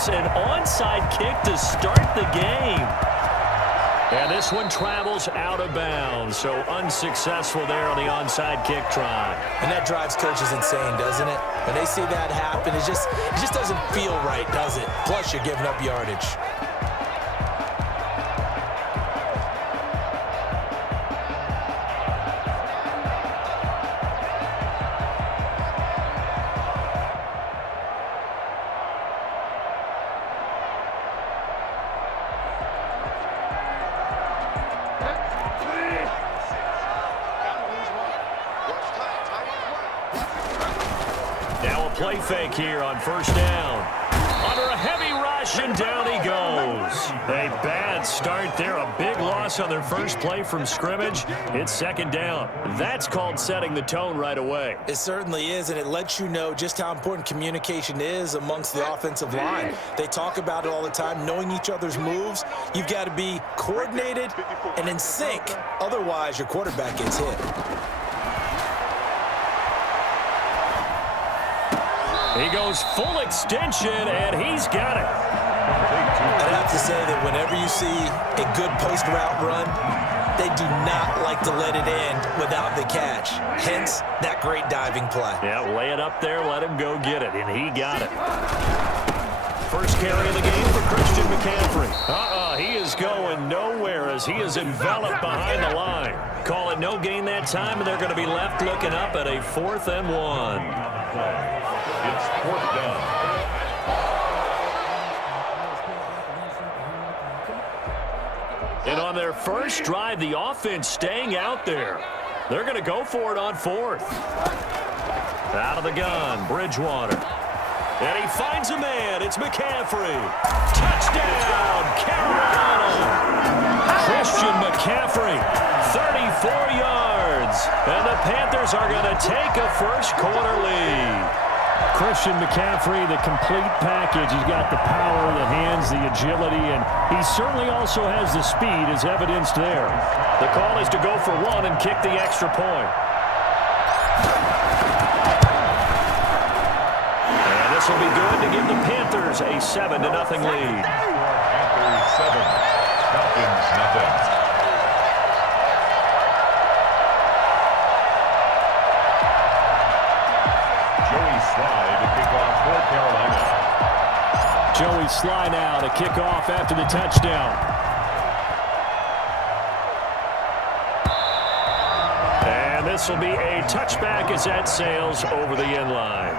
this, an onside kick to start the game. And this one travels out of bounds, so unsuccessful there on the onside kick try. And that drives coaches insane, doesn't it? When they see that happen, it just doesn't feel right, does it? Plus, you're giving up yardage. Play fake here on first down. Under a heavy rush, and down he goes. A bad start there. A big loss on their first play from scrimmage. It's second down. That's called setting the tone right away. It certainly is, and it lets you know just how important communication is amongst the offensive line. They talk about it all the time, knowing each other's moves. You've got to be coordinated and in sync. Otherwise, your quarterback gets hit. He goes full extension, and he's got it. I'd have to say that whenever you see a good post route run, they do not like to let it end without the catch. Hence, that great diving play. Yeah, lay it up there, let him go get it, and he got it. First carry of the game for Christian McCaffrey. He is going nowhere as he is enveloped behind the line. Call it no gain that time, and they're going to be left looking up at a 4th and 1. It's 4th down. And on their first drive, the offense staying out there. They're going to go for it on 4th. Out of the gun, Bridgewater. And he finds a man. It's McCaffrey. Touchdown, Carolina. Christian McCaffrey, 34 yards. And the Panthers are going to take a first-quarter lead. Christian McCaffrey, the complete package. He's got the power, the hands, the agility, and he certainly also has the speed as evidenced there. The call is to go for one and kick the extra point. And this will be good to give the Panthers a 7-0 lead. Panthers 7, Falcons nothing. Joey Sly now to kick off after the touchdown. And this will be a touchback as that sails over the end line.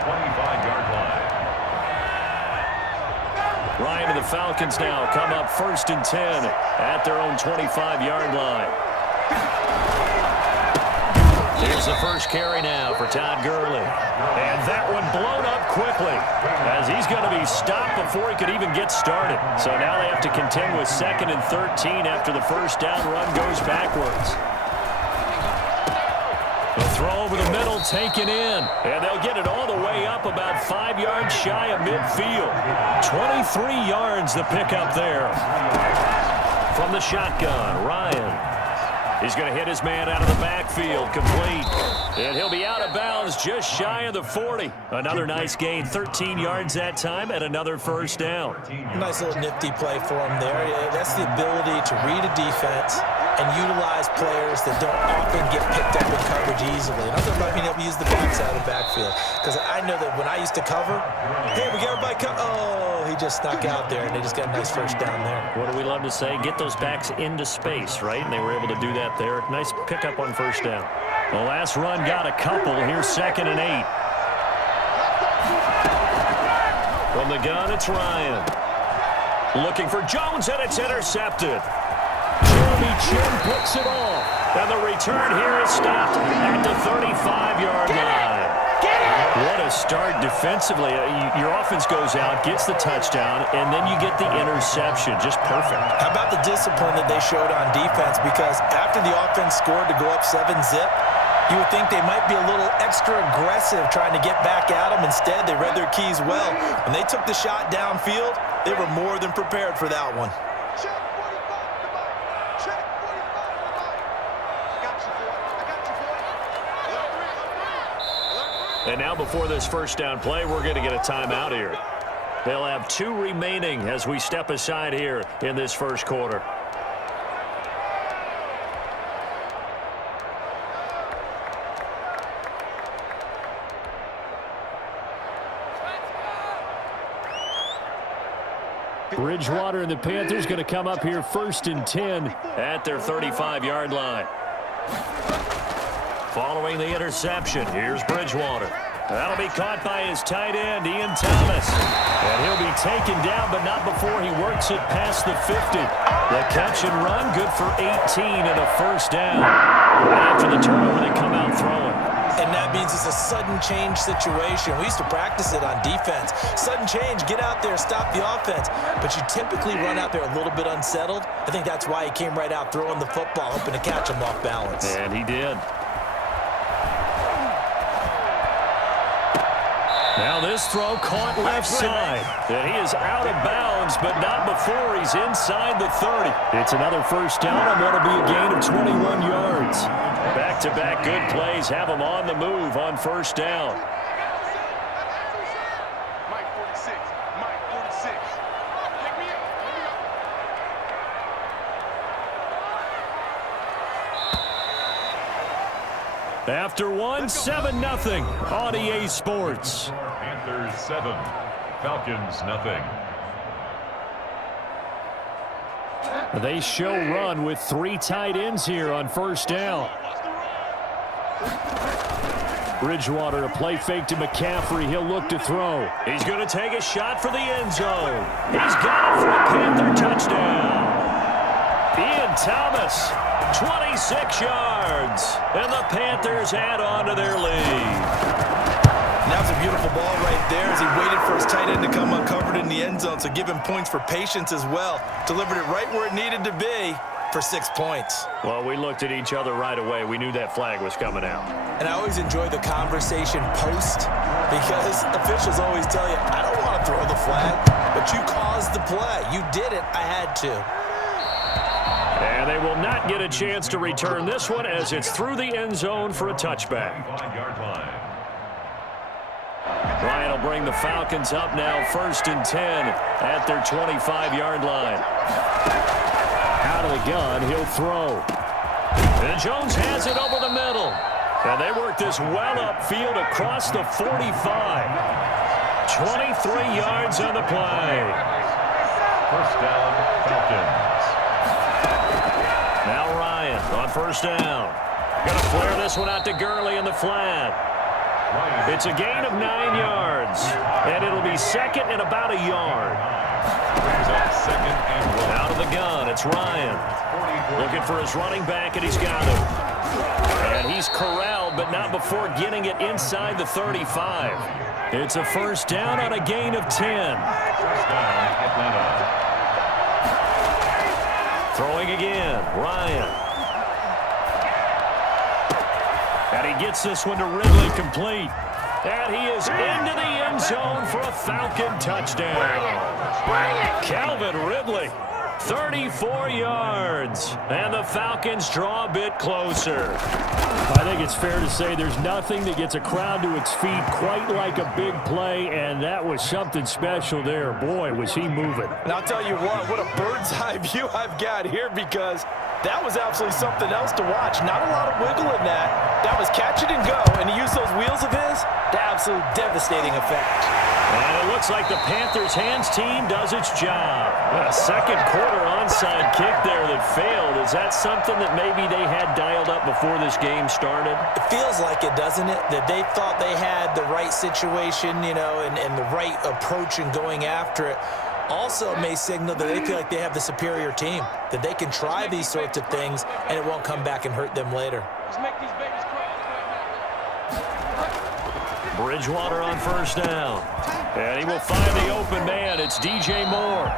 25-yard line. Ryan and the Falcons now come up 1st and 10 at their own 25-yard line. Here's the first carry now for Todd Gurley. And that one blown up quickly as he's going to be stopped before he could even get started. So now they have to contend with 2nd and 13 after the first down run goes backwards. The throw over the middle taken in. And they'll get it all the way up about 5 yards shy of midfield. 23 yards the pickup there. From the shotgun, Ryan. He's going to hit his man out of the backfield, complete. And he'll be out of bounds just shy of the 40. Another nice gain, 13 yards that time, and another first down. Nice little nifty play for him there. Yeah, that's the ability to read a defense and utilize players that don't often get picked up in coverage easily. And I'm talking about being able to use the backside of the backfield. Because I know that when I used to cover, hey, we got everybody oh, he just snuck out there, and they just got a nice first down there. What do we love to say? Get those backs into space, right? And they were able to do that there. Nice pickup on first down. The last run got a couple. Here's 2nd and 8. From the gun, it's Ryan. Looking for Jones, and it's intercepted. Jeremy Chin picks it off. And the return here is stopped at the 35-yard line. What a start defensively. Your offense goes out, gets the touchdown, and then you get the interception. Just perfect. How about the discipline that they showed on defense? Because after the offense scored to go up 7-zip, you would think they might be a little extra aggressive trying to get back at them. Instead, they read their keys well. When they took the shot downfield, they were more than prepared for that one. And now before this first down play, we're going to get a timeout here. They'll have 2 remaining as we step aside here in this first quarter. Bridgewater and the Panthers going to come up here 1st and 10 at their 35-yard line. Following the interception, here's Bridgewater. That'll be caught by his tight end, Ian Thomas. And he'll be taken down, but not before he works it past the 50. The catch and run, good for 18 and a first down. After the turnover, they come out throwing. And that means it's a sudden change situation. We used to practice it on defense. Sudden change, get out there, stop the offense. But you typically run out there a little bit unsettled. I think that's why he came right out throwing the football, hoping to catch him off balance. And he did. Now this throw caught left side. And he is out of bounds, but not before he's inside the 30. It's another first down on what will be a gain of 21 yards. Back-to-back good plays have him on the move on first down. Mike 46. Mike 46. Pick me up. After one, 7-0 on EA Sports. Panthers 7, Falcons nothing. They show run with 3 tight ends here on first down. Bridgewater, a play fake to McCaffrey. He'll look to throw. He's going to take a shot for the end zone. He's got it for a Panther touchdown. Ian Thomas, 26 yards. And the Panthers add on to their lead. That was a beautiful ball right there as he waited for his tight end to come uncovered in the end zone, so give him points for patience as well. Delivered it right where it needed to be for 6 points. Well, we looked at each other right away. We knew that flag was coming out. And I always enjoy the conversation post because officials always tell you, I don't want to throw the flag, but you caused the play. You did it. I had to. And they will not get a chance to return this one as it's through the end zone for a touchback. 25-yard line. Ryan will bring the Falcons up now 1st and 10 at their 25-yard line. Out of the gun, he'll throw. And Jones has it over the middle. And they work this well upfield across the 45. 23 yards on the play. First down, Falcons. Now Ryan on first down. Going to flare this one out to Gurley in the flat. It's a gain of 9 yards, and it'll be 2nd and about a yard. Out of the gun, it's Ryan. Looking for his running back, and he's got him. And he's corralled, but not before getting it inside the 35. It's a first down on a gain of 10. First down, Atlanta. Throwing again, Ryan. And he gets this one to Ridley complete. And he is into the end zone for a Falcon touchdown. Calvin Ridley, 34 yards. And the Falcons draw a bit closer. I think it's fair to say there's nothing that gets a crowd to its feet quite like a big play, and that was something special there. Boy, was he moving. And I'll tell you what a bird's eye view I've got here because that was absolutely something else to watch. Not a lot of wiggle in that. That was catch it and go, and he used those wheels of his to absolute devastating effect. And it looks like the Panthers' hands team does its job. A second quarter onside kick there that failed. Is that something that maybe they had dialed up before this game started? It feels like it, doesn't it? That they thought they had the right situation, you know, and the right approach in going after it. Also may signal that they feel like they have the superior team, that they can try these sorts of things and it won't come back and hurt them later. Let's make these babies cry. Bridgewater on first down. And he will find the open man. It's DJ Moore.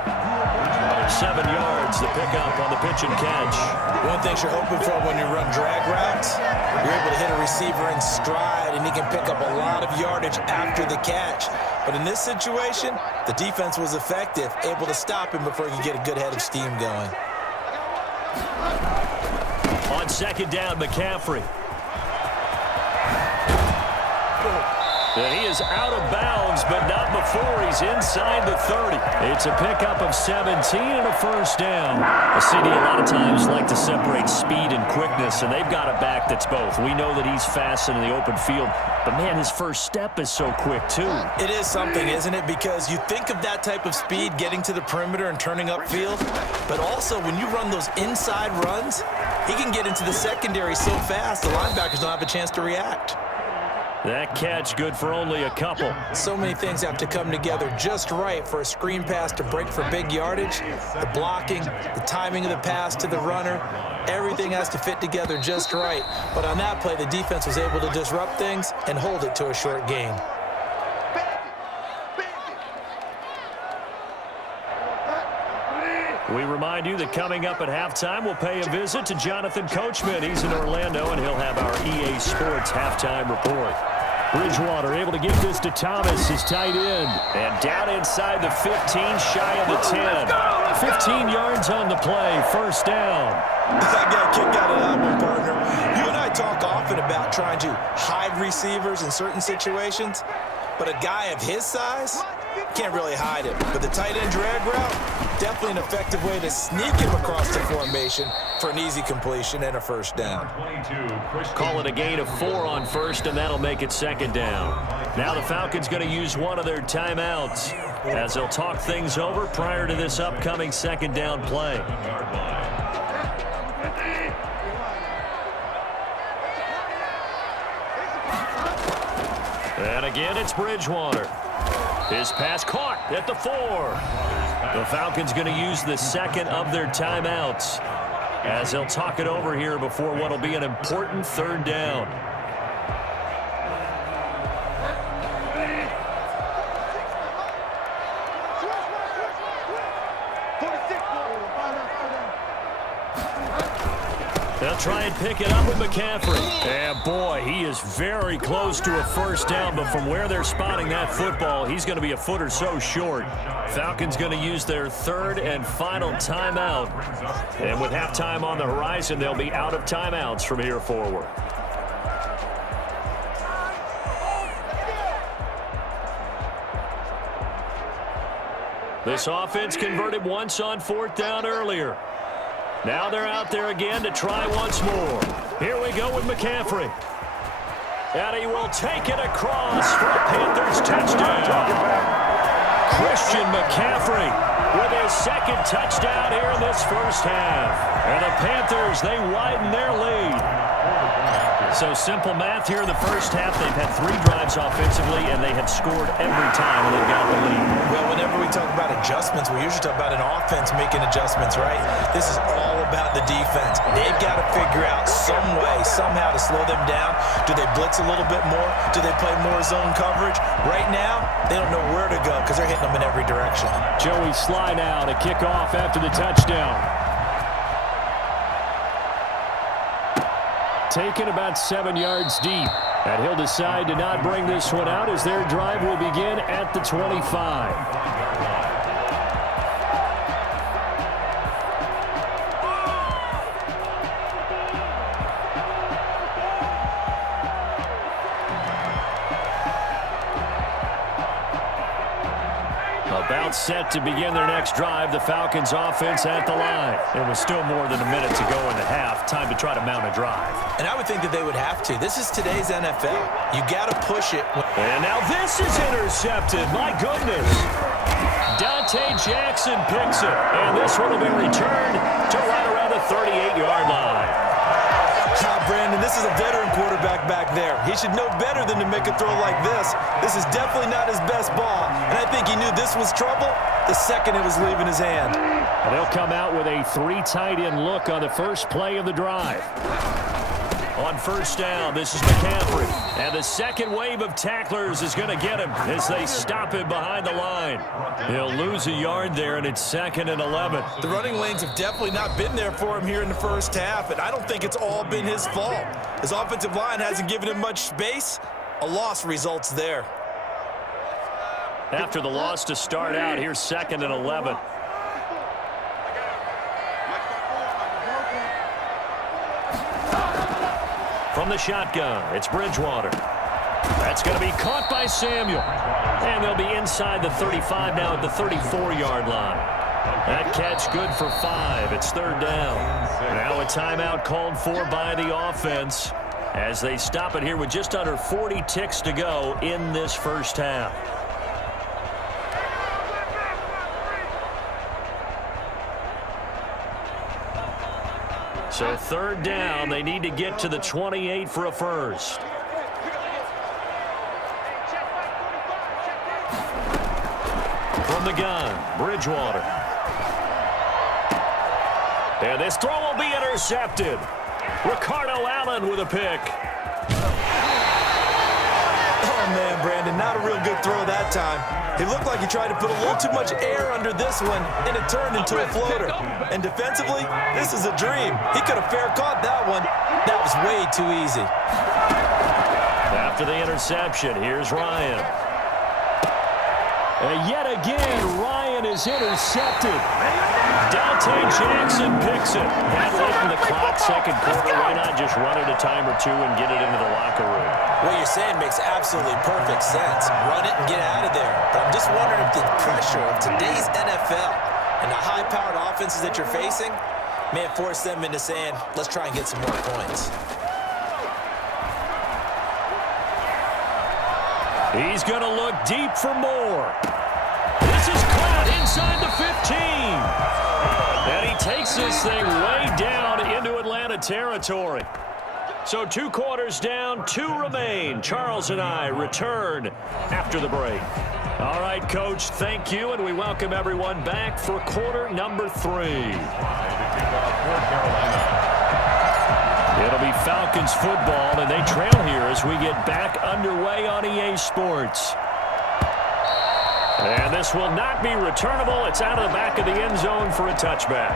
7 yards, the pickup on the pitch and catch. One thing you're hoping for when you run drag routes, you're able to hit a receiver in stride and he can pick up a lot of yardage after the catch. But in this situation, the defense was effective, able to stop him before he could get a good head of steam going. On second down, McCaffrey. And he is out of bounds, but not before he's inside the 30. It's a pickup of 17 and a first down. The CD a lot of times like to separate speed and quickness, and they've got a back that's both. We know that he's fast in the open field, but, man, his first step is so quick, too. It is something, isn't it? Because you think of that type of speed getting to the perimeter and turning upfield, but also when you run those inside runs, he can get into the secondary so fast the linebackers don't have a chance to react. That catch good for only a couple. So many things have to come together just right for a screen pass to break for big yardage. The blocking, the timing of the pass to the runner, everything has to fit together just right. But on that play, the defense was able to disrupt things and hold it to a short gain. We remind you that coming up at halftime, we'll pay a visit to Jonathan Coachman. He's in Orlando, and he'll have our EA Sports halftime report. Bridgewater able to give this to Thomas, his tight end. And down inside the 15, shy of the 10. 15 yards on the play, first down. I got a kick out of that one, partner. You and I talk often about trying to hide receivers in certain situations, but a guy of his size can't really hide him. But the tight end drag route, definitely an effective way to sneak him across the formation for an easy completion and a first down. Call it a gain of 4 on first, and that'll make it second down. Now the Falcons going to use one of their timeouts as they'll talk things over prior to this upcoming second down play. And again, it's Bridgewater. His pass caught at the 4. The Falcons going to use the second of their timeouts as they'll talk it over here before what will be an important third down. They'll try and pick it up with McCaffrey. And, boy, he is very close to a first down, but from where they're spotting that football, he's going to be a foot or so short. Falcons going to use their third and final timeout. And with halftime on the horizon, they'll be out of timeouts from here forward. This offense converted once on fourth down earlier. Now they're out there again to try once more. Here we go with McCaffrey. And he will take it across for a Panthers touchdown. Christian McCaffrey with his second touchdown here in this first half. And the Panthers, they widen their lead. So simple math here in the first half. They've had 3 drives offensively, and they have scored every time when they've got the lead. Well, whenever we talk about adjustments, we usually talk about an offense making adjustments, right? This is all about the defense. They've got to figure out some way, somehow to slow them down. Do they blitz a little bit more? Do they play more zone coverage? Right now, they don't know where to go because they're hitting them in every direction. Joey Sly now to kick off after the touchdown. Taken about 7 yards deep. And he'll decide to not bring this one out as their drive will begin at the 25. About set to begin their next drive. The Falcons offense at the line. It was still more than a minute to go in the half. Time to try to mount a drive. And I would think that they would have to. This is today's NFL. You got to push it. And now this is intercepted. My goodness. Dante Jackson picks it. And this one will be returned to right around the 38-yard line. Brandon, this is a veteran quarterback back there. He should know better than to make a throw like this. This is definitely not his best ball. And I think he knew this was trouble the second it was leaving his hand. And they'll come out with a 3 tight end look on the first play of the drive. On first down, this is McCaffrey. And the second wave of tacklers is going to get him as they stop him behind the line. He'll lose a yard there, and it's 2nd and 11. The running lanes have definitely not been there for him here in the first half, and I don't think it's all been his fault. His offensive line hasn't given him much space. A loss results there. After the loss to start out, here's 2nd and 11. From the shotgun, it's Bridgewater. That's going to be caught by Samuel. And they'll be inside the 35 now at the 34-yard line. That catch good for 5. It's third down. Now a timeout called for by the offense as they stop it here with just under 40 ticks to go in this first half. So third down, they need to get to the 28 for a first. From the gun, Bridgewater. And this throw will be intercepted. Ricardo Allen with a pick. Oh, man, Brandon, not a real good throw that time. He looked like he tried to put a little too much air under this one, and it turned into a floater. And defensively, this is a dream. He could have fair caught that one. That was way too easy. After the interception, here's Ryan. And yet again, Ryan is intercepted. Dante Jackson picks it. That late in the clock, second quarter. Why not just run it a time or two and get it into the locker room? What you're saying makes absolutely perfect sense. Run it and get out of there. But I'm just wondering if the pressure of today's NFL and the high-powered offenses that you're facing may have forced them into saying, let's try and get some more points. He's going to look deep for more. This is caught inside the 15. And he takes this thing way down into Atlanta territory. So 2 quarters down, 2 remain. Charles and I return after the break. All right, Coach, thank you, and we welcome everyone back for quarter number 3. It'll be Falcons football, and they trail here as we get back underway on EA Sports. And this will not be returnable. It's out of the back of the end zone for a touchback.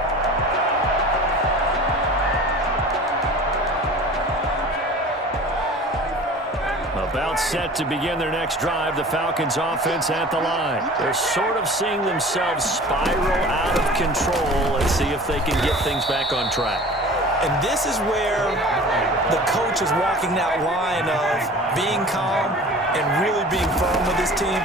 About set to begin their next drive, the Falcons offense at the line. They're sort of seeing themselves spiral out of control. Let's see if they can get things back on track. And this is where the coach is walking that line of being calm and really being firm with his team.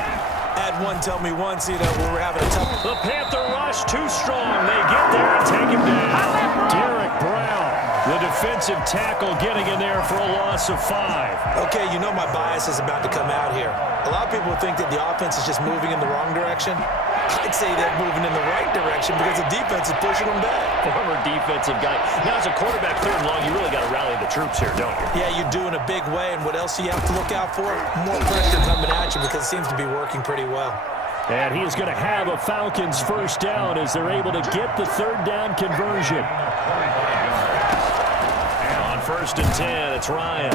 I had one tell me once, we were having a tough... The Panther rush too strong. They get there and take him down. Derek Brown, the defensive tackle, getting in there for a loss of 5. Okay, you know my bias is about to come out here. A lot of people think that the offense is just moving in the wrong direction. I'd say they're moving in the right direction because the defense is pushing them back. Former defensive guy. Now, as a quarterback, third and long, you really got to rally the troops here, don't you? Yeah, you do in a big way. And what else do you have to look out for? More pressure coming at you because it seems to be working pretty well. And he is going to have a Falcons first down as they're able to get the third down conversion. On 1st and 10, it's Ryan.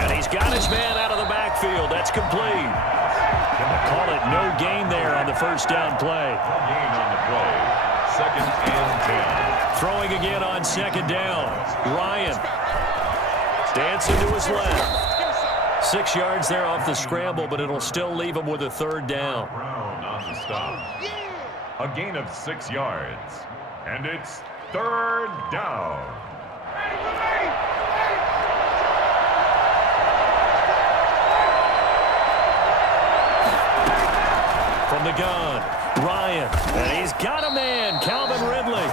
And he's got his man out of the backfield. That's complete. Call it no gain there on the first down play. Gain on the play. 2nd and 10. Throwing again on 2nd down. Ryan dancing to his left. 6 yards there off the scramble, but it'll still leave him with a third down. Brown on the stop. A gain of 6 yards. And it's 3rd down. From the gun, Ryan, and he's got a man, Calvin Ridley.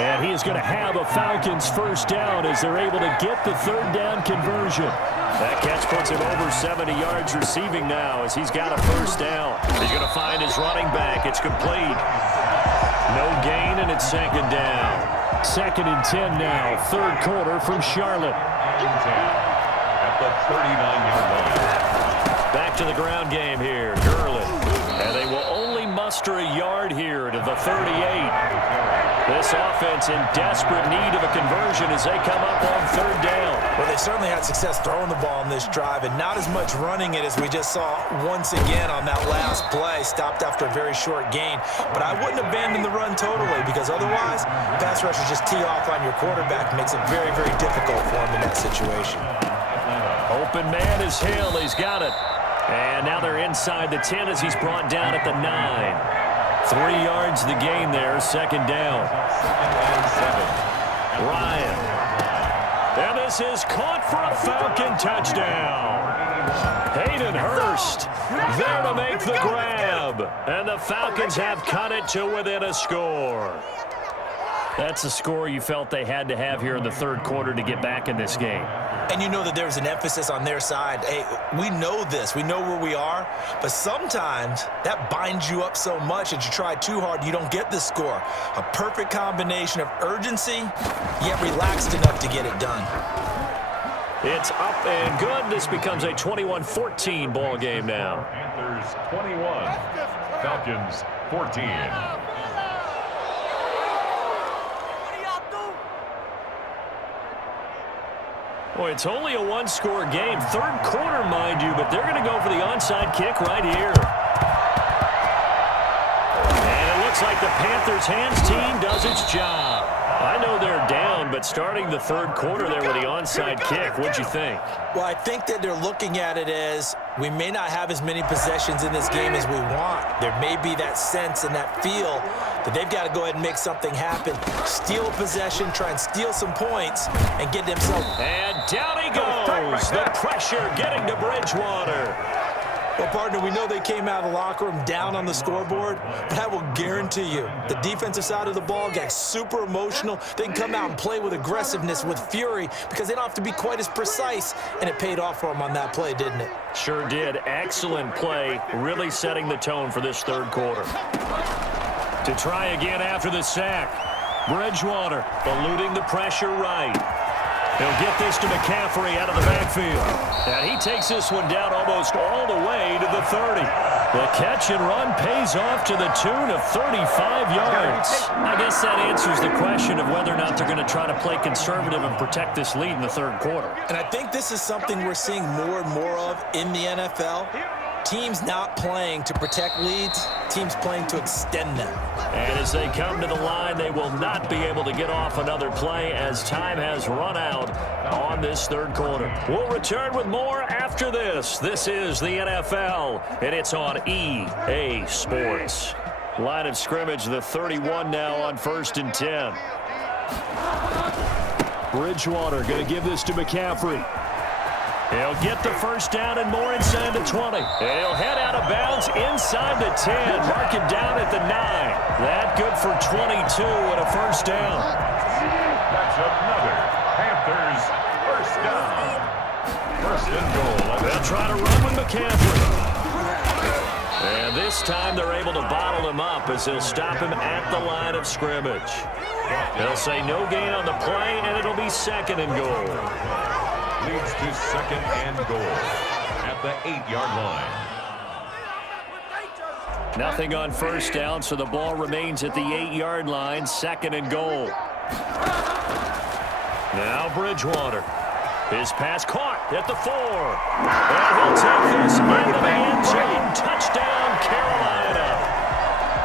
And he is going to have a Falcons first down as they're able to get the third down conversion. That catch puts him over 70 yards receiving now as he's got a first down. He's going to find his running back. It's complete. No gain, and it's 2nd down. 2nd and 10 now, 3rd quarter from Charlotte. At the 39-yard line. Back to the ground game here, Gurley. And they will only muster a yard here to the 38. This offense in desperate need of a conversion as they come up on 3rd down. Well, they certainly had success throwing the ball in this drive and not as much running it as we just saw once again on that last play. Stopped after a very short gain. But I wouldn't abandon the run totally because otherwise, pass rushers just tee off on your quarterback. Makes it very, very difficult for him in that situation. Open man is Hill. He's got it. And now they're inside the 10 as he's brought down at the 9. 3 yards the gain there, 2nd down. Ryan. And this is caught for a Falcon touchdown. Hayden Hurst there to make the grab. And the Falcons have cut it to within a score. That's a score you felt they had to have here in the third quarter to get back in this game. And you know that there's an emphasis on their side. Hey, we know this. We know where we are. But sometimes that binds you up so much that you try too hard, you don't get the score. A perfect combination of urgency, yet relaxed enough to get it done. It's up and good. This becomes a 21-14 ball game now. Panthers 21, Falcons 14. Boy, it's only a one-score game. Third quarter, mind you, but they're going to go for the onside kick right here. And it looks like the Panthers' hands team does its job. I know they're down, but starting the third quarter there with the onside kick, what'd you think? Well, I think that they're looking at it as we may not have as many possessions in this game as we want. There may be that sense and that feel that they've got to go ahead and make something happen. Steal a possession, try and steal some points, and get themselves. And down he goes. The pressure getting to Bridgewater. Well, partner, we know they came out of the locker room down on the scoreboard, but I will guarantee you the defensive side of the ball got super emotional. They can come out and play with aggressiveness, with fury, because they don't have to be quite as precise, and it paid off for them on that play, didn't it? Sure did. Excellent play, really setting the tone for this third quarter. To try again after the sack. Bridgewater eluding the pressure right. He'll get this to McCaffrey out of the backfield. And he takes this one down almost all the way to the 30. The catch and run pays off to the tune of 35 yards. I guess that answers the question of whether or not they're going to try to play conservative and protect this lead in the third quarter. And I think this is something we're seeing more and more of in the NFL. Teams not playing to protect leads, teams playing to extend them. And as they come to the line, they will not be able to get off another play as time has run out on this third quarter. We'll return with more after this. This is the NFL, and it's on EA Sports. Line of scrimmage, the 31 now on 1st and 10. Bridgewater going to give this to McCaffrey. He'll get the first down and more inside the 20. And he'll head out of bounds inside the 10. Mark him down at the 9. That good for 22 and a first down. That's another Panthers first down. First and goal. They'll try to run with McCaffrey. And this time they're able to bottle him up as they'll stop him at the line of scrimmage. They'll say no gain on the play, and it'll be 2nd and goal. Leads to 2nd and goal at the 8-yard line. Nothing on first down, so the ball remains at the 8-yard line. 2nd and goal. Now Bridgewater. His pass caught at the 4. And he'll take this into the end zone. Touchdown, Carolina.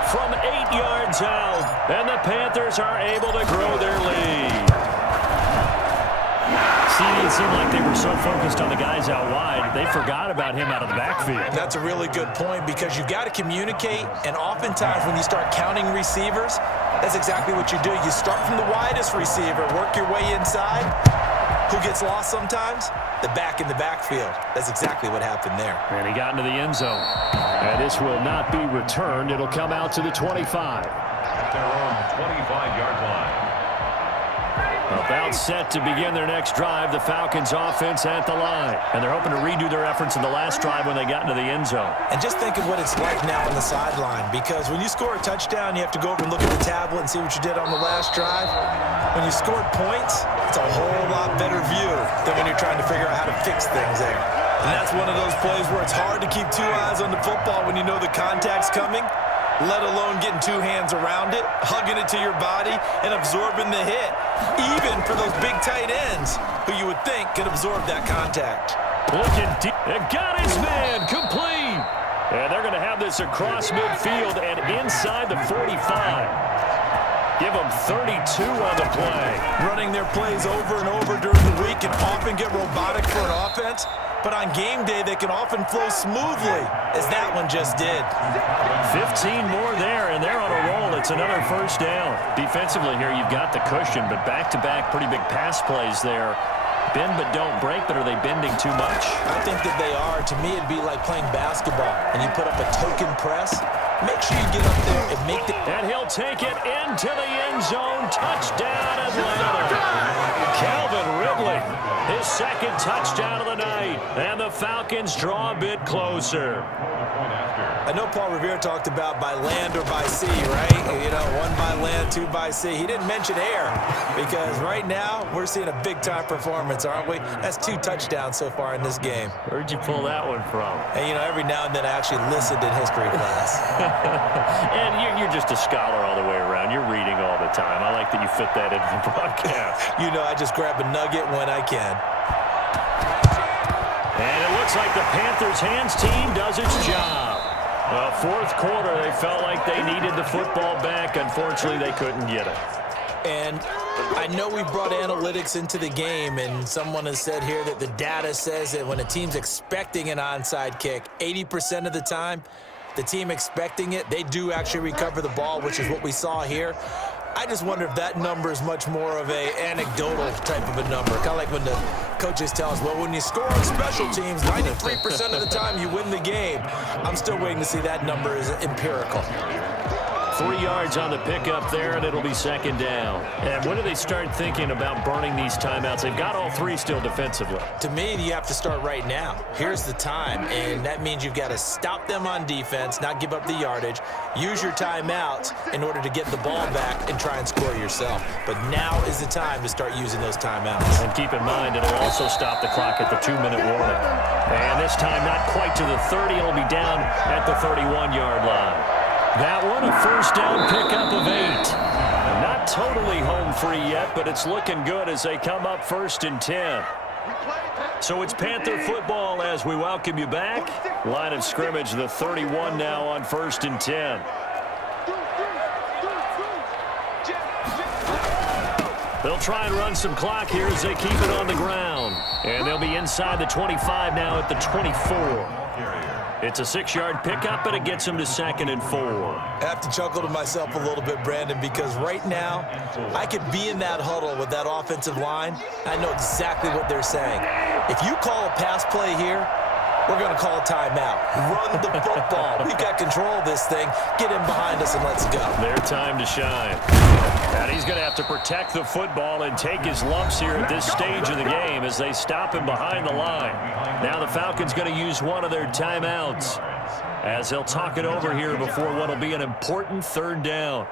From 8 yards out, and the Panthers are able to grow their lead. It seemed like they were so focused on the guys out wide, they forgot about him out of the backfield. That's a really good point because you got to communicate, and oftentimes when you start counting receivers, that's exactly what you do. You start from the widest receiver, work your way inside. Who gets lost sometimes? The back in the backfield. That's exactly what happened there. And he got into the end zone. And this will not be returned. It'll come out to the 25. At their own 25-yard line. About set to begin their next drive, the Falcons offense at the line. And they're hoping to redo their efforts in the last drive when they got into the end zone. And just think of what it's like now on the sideline, because when you score a touchdown, you have to go over and look at the tablet and see what you did on the last drive. When you scored points, it's a whole lot better view than when you're trying to figure out how to fix things there. And that's one of those plays where it's hard to keep 2 eyes on the football when you know the contact's coming, let alone getting 2 hands around it, hugging it to your body, and absorbing the hit, even for those big tight ends who you would think could absorb that contact. Looking deep. It got his man complete. And they're going to have this across midfield and inside the 45. Give them 32 on the play. Running their plays over and over during the week can often get robotic for an offense, but on game day they can often flow smoothly, as that one just did. 15 more there, and they're on a roll. It's another first down. Defensively here, you've got the cushion, but back-to-back pretty big pass plays there. Bend but don't break, but are they bending too much? I think that they are. To me, it'd be like playing basketball, and you put up a token press. Make sure you get up there and make the... And he'll take it into the end zone. Touchdown, Atlanta. Calvin Ridley, his second touchdown of the night. And the Falcons draw a bit closer. I know Paul Revere talked about by land or by sea, right? You know, one by land, two by sea. He didn't mention air because right now we're seeing a big-time performance, aren't we? That's 2 touchdowns so far in this game. Where'd you pull that one from? And, you know, every now and then I actually listened in history class. And you're just a scholar all the way around. You're reading all the time. I like that you fit that into the broadcast. You know, I just grab a nugget when I can. And it looks like the Panthers' hands team does its job. Fourth quarter, they felt like they needed the football back. Unfortunately, they couldn't get it. And I know we brought analytics into the game, and someone has said here that the data says that when a team's expecting an onside kick, 80% of the time, the team expecting it, they do actually recover the ball, which is what we saw here. I just wonder if that number is much more of a anecdotal type of a number. Kind of like when the coaches tell us, well, when you score on special teams, 93% of the time you win the game. I'm still waiting to see that number is empirical. 3 yards on the pickup there, and it'll be second down. And when do they start thinking about burning these timeouts? They've got all 3 still defensively. To me, you have to start right now. Here's the time, and that means you've got to stop them on defense, not give up the yardage, use your timeouts in order to get the ball back and try and score yourself. But now is the time to start using those timeouts. And keep in mind, it'll also stop the clock at the 2-minute warning. And this time, not quite to the 30. It'll be down at the 31-yard line. That one, a first down pickup of 8. Not totally home free yet, but it's looking good as they come up 1st and 10. So it's Panther football as we welcome you back. Line of scrimmage, the 31 now on 1st and 10. They'll try and run some clock here as they keep it on the ground. And they'll be inside the 25 now at the 24. It's a 6-yard pickup, but it gets them to 2nd and 4. I have to chuckle to myself a little bit, Brandon, because right now I could be in that huddle with that offensive line. I know exactly what they're saying. If you call a pass play here, we're going to call a timeout. Run the football. We've got control of this thing. Get in behind us and let's go. Their time to shine. And he's going to have to protect the football and take his lumps here at this stage of the game as they stop him behind the line. Now the Falcons going to use one of their timeouts as they'll talk it over here before what will be an important 3rd down.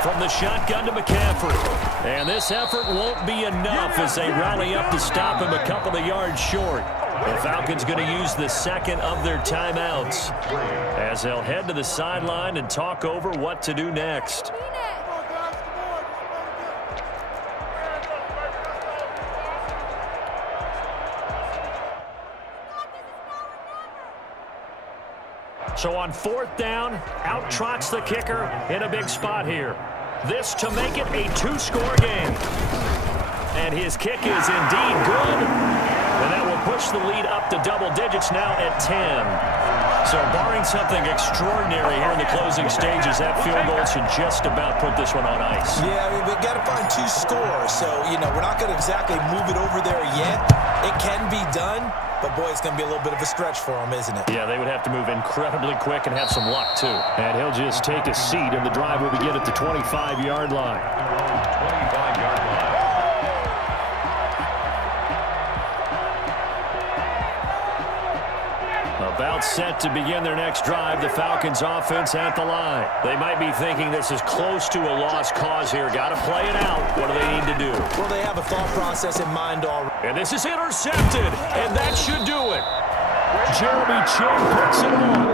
From the shotgun to McCaffrey. And this effort won't be enough as they rally up to stop him a couple of yards short. The Falcons going to use the 2nd of their timeouts as they'll head to the sideline and talk over what to do next. So on 4th down, out trots the kicker in a big spot here. This to make it a 2-score game. And his kick is indeed good. And that will push the lead up to double digits now at 10. So barring something extraordinary here in the closing stages, that field goal should just about put this one on ice. Yeah, I mean, we've got to find 2 scores. So, you know, we're not going to exactly move it over there yet. It can be done. But, boy, it's going to be a little bit of a stretch for him, isn't it? Yeah, they would have to move incredibly quick and have some luck, too. And he'll just take a seat, and the drive will begin at the 25-yard line. 25-yard line. About set to begin their next drive, the Falcons offense at the line. They might be thinking this is close to a lost cause here. Got to play it out. What do they need to do? Well, they have a thought process in mind already. And this is intercepted, and that should do it. Jeremy Chin picks it up.